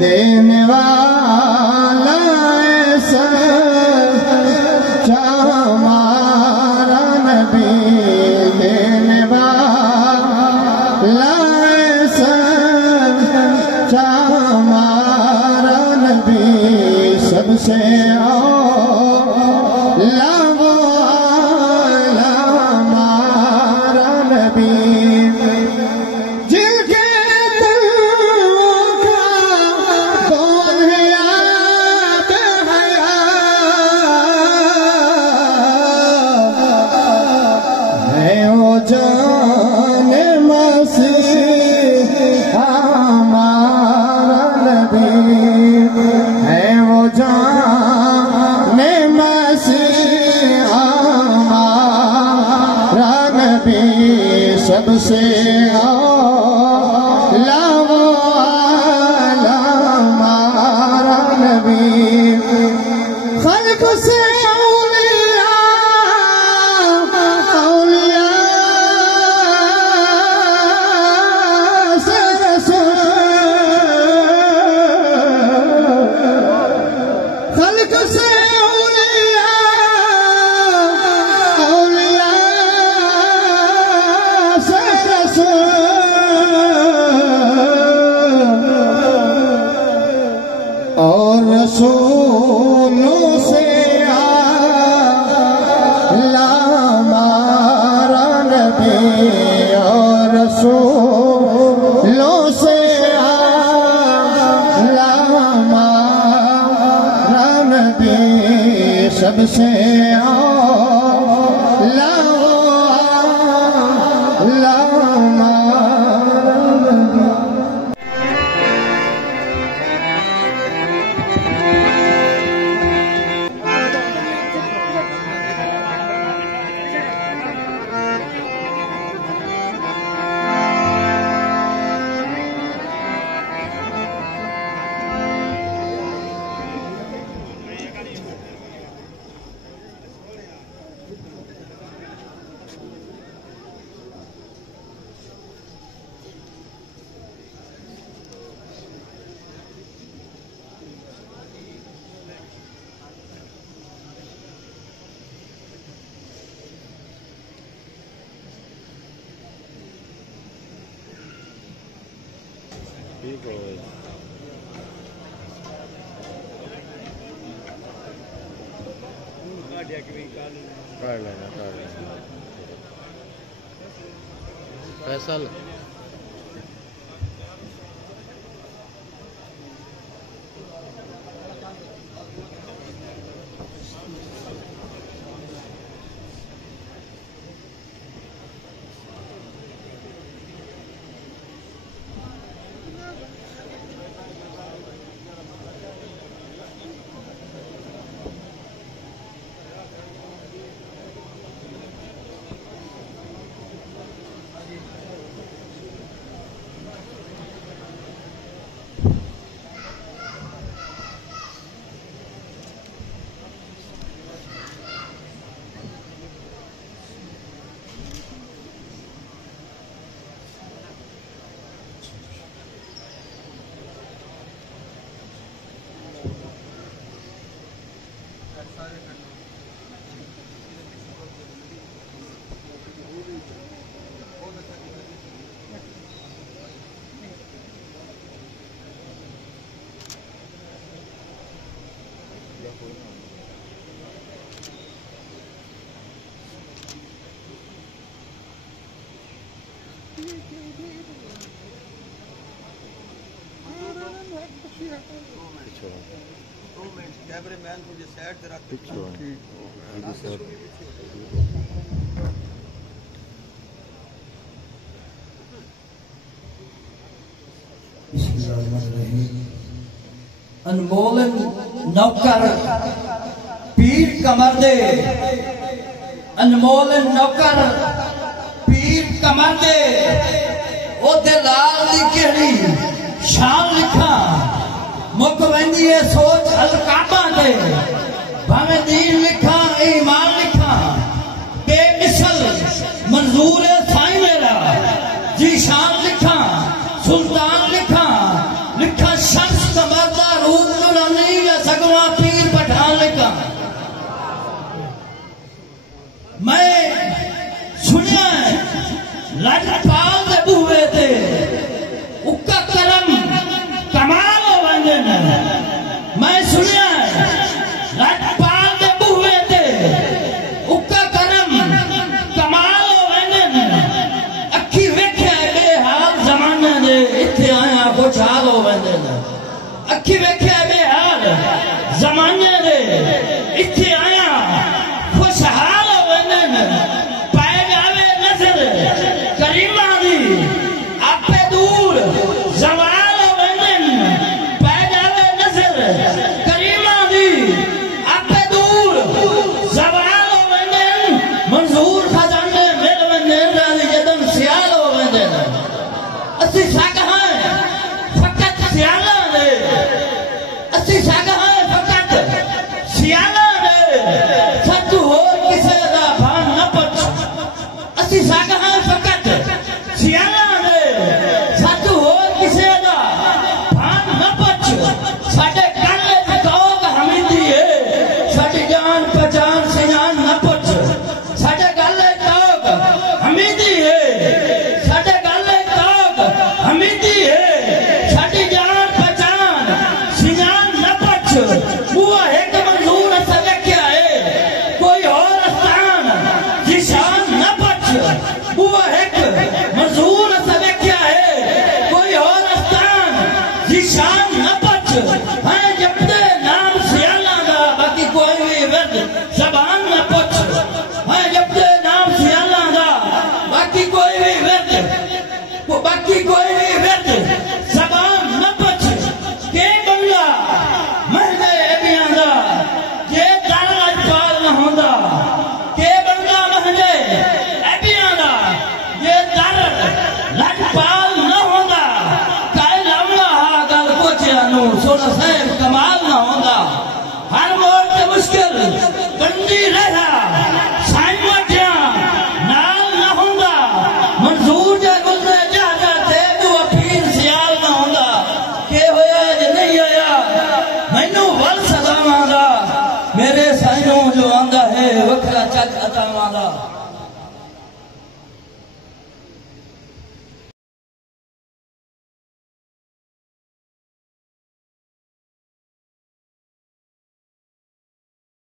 देने वाला सच्चा हमारा नबी, देने वाला सच्चा हमारा नबी, सबसे हमारा नबी। सबसे हमारा नबी, खल्क से औलिया से रसूल, खल्क से और रसूलों से हमारा नबी, और रसूलों से हमारा नबी, सबसे फैसल कैमरेमैन को जो साइड से रख अनमोल नौकर पीर कमर दे, अनमोल नौकर पीर कमर दे, ओ लाल दी केड़ी शान लिखा मुक वेंदी है सोच अलकाबा दे, भावे दीन लिखा ईमान लिखा बेमिसल मंजूर है साईं मेरा जी शान लिखा सुल्तान लिखा लिखा शख्स कमर दा रूप नूरानी या सगवा पीर पठान लिखा। मैं सुनिया लजपाल दे बूहे ते उक्का करम कमाल हो वंदे ने, मैं सुनिया लजपाल दे बूहे ते उक्का करम कमाल हो वंदे ने, अखी वेख्या बेहाल जमाने दे इत्थे आया खुशहाल हो वंदे ने, अखी वेख्या बेहाल जमाने दे इत्थे आया खुशहाल हो वंदे ने, पाए जावे नजर करीमा दी आपे दूर जवाल हो वंदे ने, पाए जावे नजर करीमा दी आपे दूर जवाल हो वंदे ने, मंजूर खजाने मिल वंदे ने जदम सियाल हो वंदे ने, असी सग हैं फकत सियाला दे, असी सग हैं फकत सियाला दे, सत्तू होर किसे दा भान न पुछ, असी सग हैं फकत सियाला दे, सत्तू होर किसे दा भान न पुछ, साडे गले च कौक हमीदी है, साडी जान पहचान सियान न पुछ, साडे गले कौक हमीदी है, साडे गले कौक हमीदी है, साडी जान पहचान सियान न पुछ, बुआ एक मंजूर असा क्या है कोई और स्थान जिशान न पुछ, बुआ एक मंजूर असा क्या है कोई और स्थान जिशान न पुछ, है जपदे नाम सियाला दा बाकी कोई भी वर्द जबान न पुछ, है जपदे नाम सियाला दा बाकी कोई भी वर्द जबान न पुछ, के बंगला महले एबियां दा जे दर लजपाल न होंदा, के बंगला महले एबियां दा जे दर लजपाल न होंदा, काए लावला हा गल पोचिया नू सोना साहिब कमाल न होंदा, हर मोड़ ते मुश्किल बंदी रहा साईं वटिया नाल न होंदा, मंजूर जे गुजरे जहाजा ते बुआ पीर सियाल न होंदा, के होया जे नहीं होया मैनू वल सलावां दा, मेरे साईं जो आंदा है वखरा चज अतावां दा।